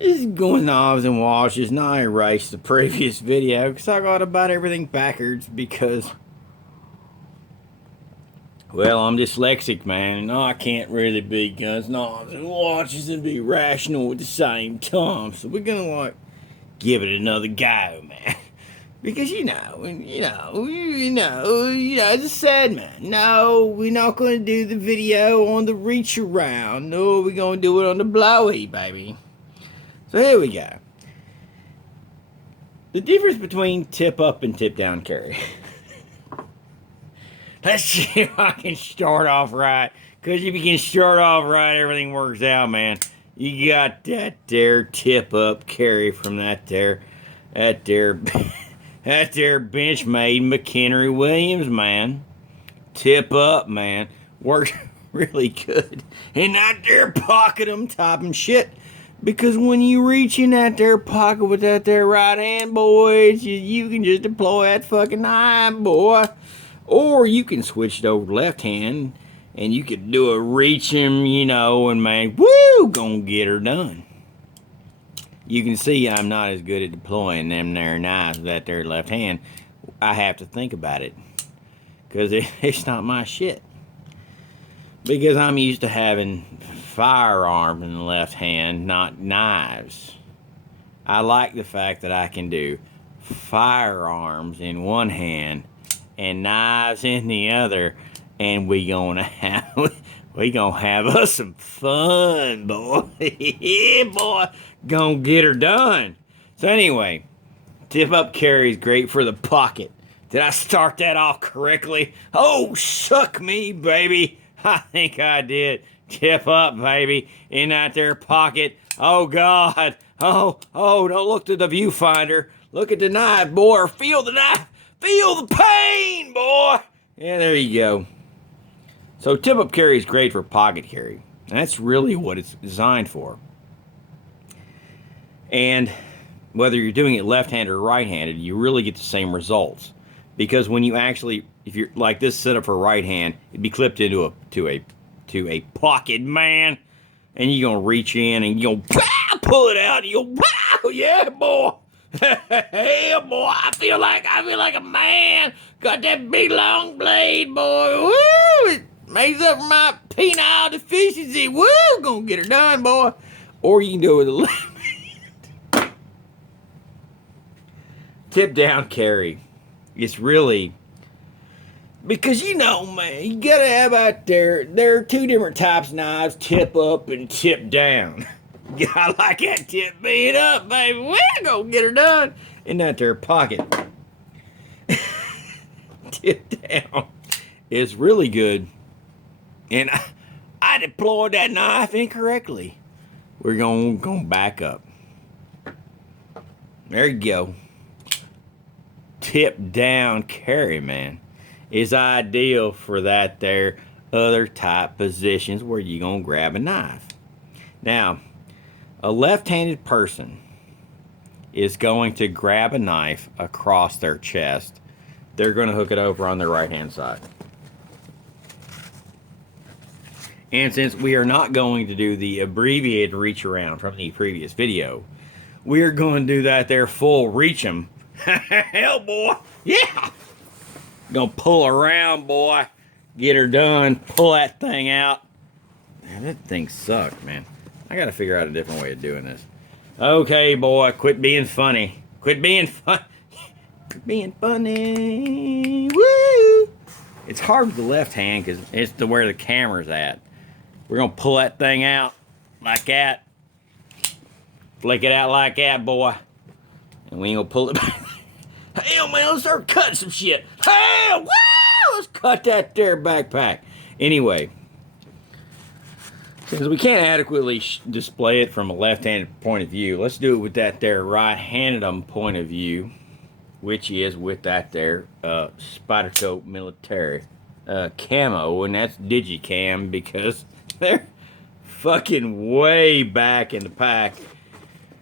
This is going knobs and washes. Now I erased the previous video because I got about everything backwards because, well, I'm dyslexic, man. No, I can't really be guns, knobs, and watches and be rational at the same time. So we're gonna give it another go, man. Because it's a sad man. No, we're not gonna do the video on the reach around. No, we're gonna do it on the blowy, baby. So here we go. The difference between tip up and tip down carry. Let's see if I can start off right. Because if you can start off right, everything works out, man. You got that there tip up carry from that there Benchmade McHenry Williams, man. Tip up, man. Works really good. And that there pocket 'em top and shit. Because when you reach in that there pocket with that there right hand, boy, you can just deploy that fucking knife, boy. Or you can switch it over to left hand, and you could do a reach him, and man, woo, gonna get her done. You can see I'm not as good at deploying them there knives with that there left hand. I have to think about it. Because it's not my shit. Because I'm used to having firearms in the left hand, not knives. I like the fact that I can do firearms in one hand and knives in the other, and we gonna have us some fun, boy. Yeah, boy, gonna get her done. So anyway, tip up carry is great for the pocket. Did I start that off correctly? Oh, shuck me, baby. I think I did. Tip up, baby, in that there pocket. Oh, God. Oh, don't look to the viewfinder. Look at the knife, boy, or feel the knife. Feel the pain, boy. Yeah, there you go. So tip up carry is great for pocket carry. That's really what it's designed for. And whether you're doing it left-handed or right-handed, you really get the same results. Because when you actually, if you're like this set up for right hand, it'd be clipped into a pocket, man, and you're gonna reach in and you're gonna pull it out and you'll wow, yeah, boy. Yeah, boy, I feel like a man. Got that big long blade, boy. Woo! It makes up for my penile deficiency. Woo! Gonna get her done, boy. Or you can do it with a left. Tip down carry. It's really, because man, you gotta have out there are two different types of knives, tip up and tip down. I like that tip being up, baby. We're gonna get her done in that there pocket. Tip down is really good. And I deployed that knife incorrectly. We're gonna back up. There you go. Tip down carry, man, is ideal for that there other type positions where you're gonna grab a knife. Now, a left-handed person is going to grab a knife across their chest. They're going to hook it over on their right-hand side. And since we are not going to do the abbreviated reach around from the previous video, we're going to do that there full reach 'em. Hell, boy. Yeah. Gonna pull around, boy. Get her done. Pull that thing out. Man, that thing sucked, man. I gotta figure out a different way of doing this. Okay, boy. Quit being funny. Quit being fun. Quit being funny. Woo! It's hard with the left hand because it's to where the camera's at. We're gonna pull that thing out like that. Flick it out like that, boy. And we ain't gonna pull it back. Hell, man, let's start cutting some shit. Hell, wow, let's cut that there backpack. Anyway, since we can't adequately display it from a left-handed point of view, let's do it with that there right-handed point of view, which is with that there Spyderco military camo, and that's Digicam because they're fucking way back in the pack.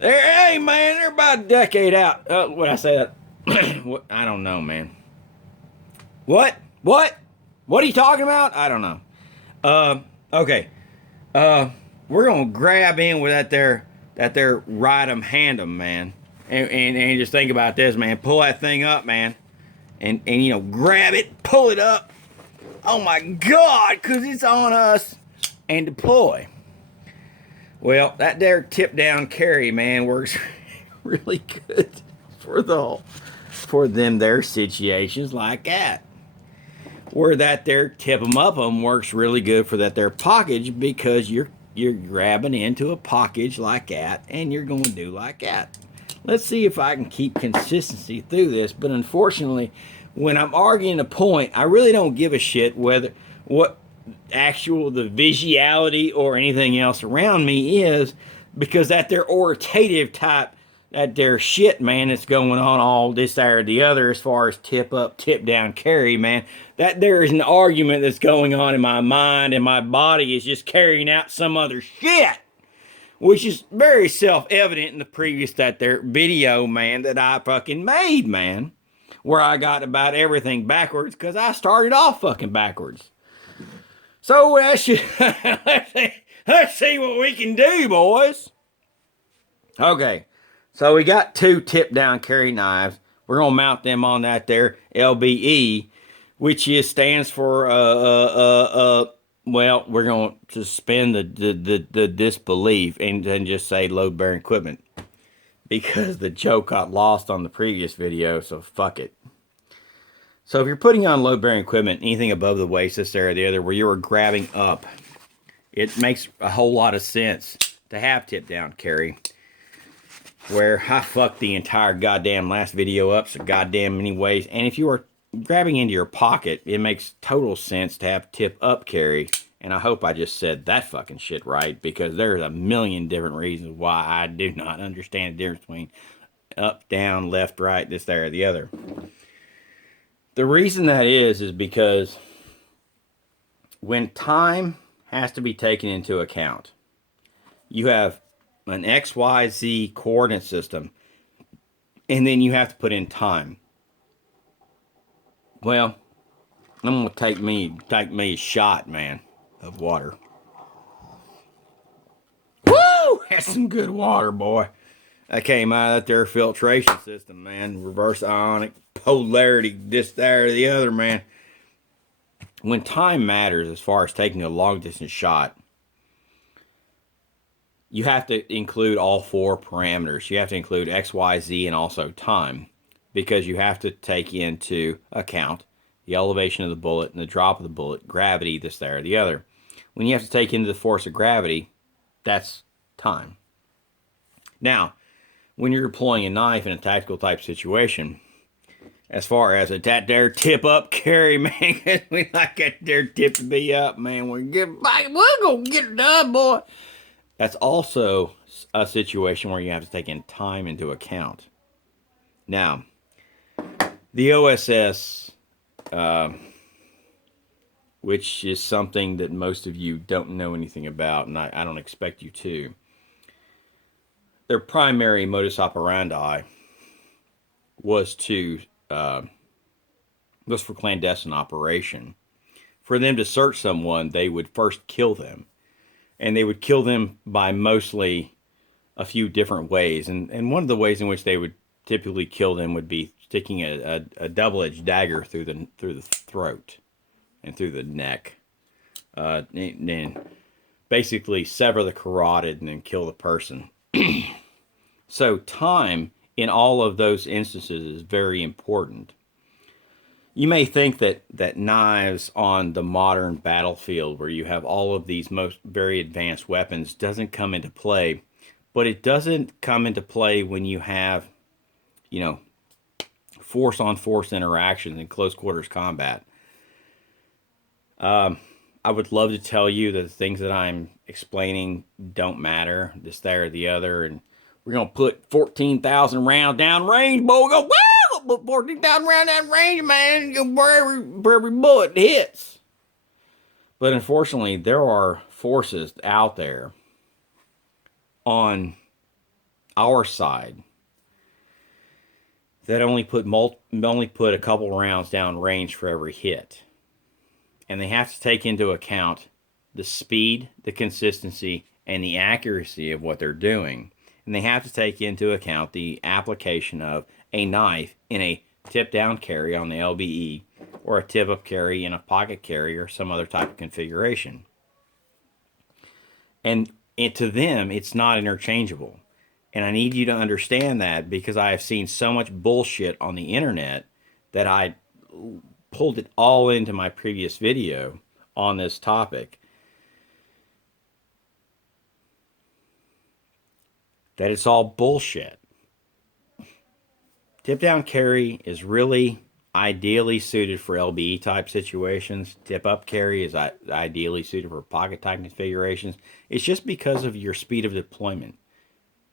Hey, man, they're about a decade out. What I say that? What? I don't know, man. What? What are you talking about? I don't know. Okay. We're gonna grab in with that there that they're right 'em, hand 'em, man. And just think about this, man. Pull that thing up, man. And you know, grab it, pull it up. Oh my God, because it's on us. And deploy. Well, that there tip down carry, man, works really good for them their situations like that. Where that there tip 'em up 'em works really good for that there pockage, because you're grabbing into a pockage like that and you're going to do like that. Let's see if I can keep consistency through this, but unfortunately, when I'm arguing a point, I really don't give a shit whether what actual the visuality or anything else around me is, because that there authoritative type, that there shit, man, that's going on all this, that, or the other as far as tip up, tip down carry, man. That there is an argument that's going on in my mind, and my body is just carrying out some other shit, which is very self-evident in the previous that there video, man, that I fucking made, man, where I got about everything backwards because I started off fucking backwards. So let's see what we can do, boys. Okay, so we got 2 tip down carry knives. We're gonna mount them on that there LBE, which stands for well, we're going to suspend the disbelief and then just say load bearing equipment, because the joke got lost on the previous video, so fuck it. So if you're putting on load bearing equipment, anything above the waist, this, there, or the other, where you are grabbing up, it makes a whole lot of sense to have tip down carry. Where I fucked the entire goddamn last video up so goddamn many ways. And if you are grabbing into your pocket, it makes total sense to have tip up carry. And I hope I just said that fucking shit right, because there's a million different reasons why I do not understand the difference between up, down, left, right, this, there, or the other. The reason that is because when time has to be taken into account, you have an XYZ coordinate system, and then you have to put in time. Well, I'm gonna take me a shot, man, of water. Woo! That's some good water, boy. That came out of their filtration system, man. Reverse ionic polarity, this, there, or the other, man. When time matters, as far as taking a long distance shot, you have to include all 4 parameters. You have to include X, Y, Z, and also time, because you have to take into account the elevation of the bullet and the drop of the bullet, gravity, this, there, or the other. When you have to take into the force of gravity, that's time. Now, when you're deploying a knife in a tactical type situation, as far as that there tip up carry, man, we like that there tip to be up, man. We're gonna get it done, boy. That's also a situation where you have to take in time into account. Now, the OSS, which is something that most of you don't know anything about, and I don't expect you to, their primary modus operandi was for clandestine operation. For them to search someone, they would first kill them. And they would kill them by mostly a few different ways. And one of the ways in which they would typically kill them would be sticking a double-edged dagger through the throat and through the neck. And basically sever the carotid and then kill the person. So time in all of those instances is very important. You may think that knives on the modern battlefield, where you have all of these very advanced weapons, doesn't come into play. But it doesn't come into play when you have, force-on-force interactions in close quarters combat. I would love to tell you that the things that I'm explaining don't matter, this, that, or the other, and we're going to put 14,000 rounds down range, boy. Go, woo! Put 14,000 rounds down range, man, where every bullet hits. But unfortunately, there are forces out there on our side that only put a couple rounds down range for every hit. And they have to take into account the speed, the consistency, and the accuracy of what they're doing. and they have to take into account the application of a knife in a tip-down carry on the LBE or a tip-up carry in a pocket carry or some other type of configuration. And to them, it's not interchangeable. And I need you to understand that, because I have seen so much bullshit on the internet that I pulled it all into my previous video on this topic. That it's all bullshit. Tip down carry is really ideally suited for LBE type situations. Tip up carry is ideally suited for pocket type configurations. It's just because of your speed of deployment.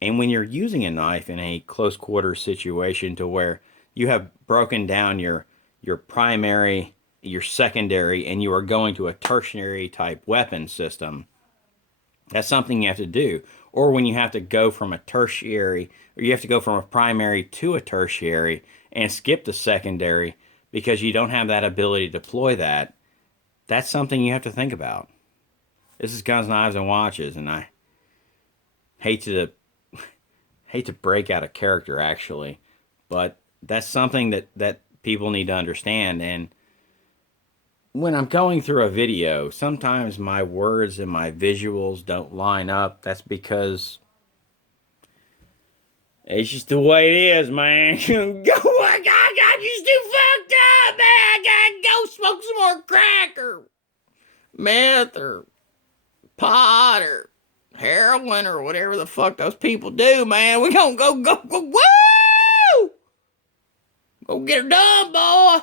And when you're using a knife in a close quarter situation to where you have broken down your primary, your secondary, and you are going to a tertiary type weapon system, that's something you have to do. Or when you have to go from a tertiary, or you have to go from a primary to a tertiary and skip the secondary because you don't have that ability to deploy that, that's something you have to think about. This is Guns, Knives, and Watches, and I hate to break out a character, actually, but that's something that people need to understand. And when I'm going through a video, sometimes my words and my visuals don't line up. That's because it's just the way it is, man. I got you too fucked up, man. I gotta go smoke some more crack or meth or pot or heroin or whatever the fuck those people do, man. We gonna go, woo! Go get her done, boy.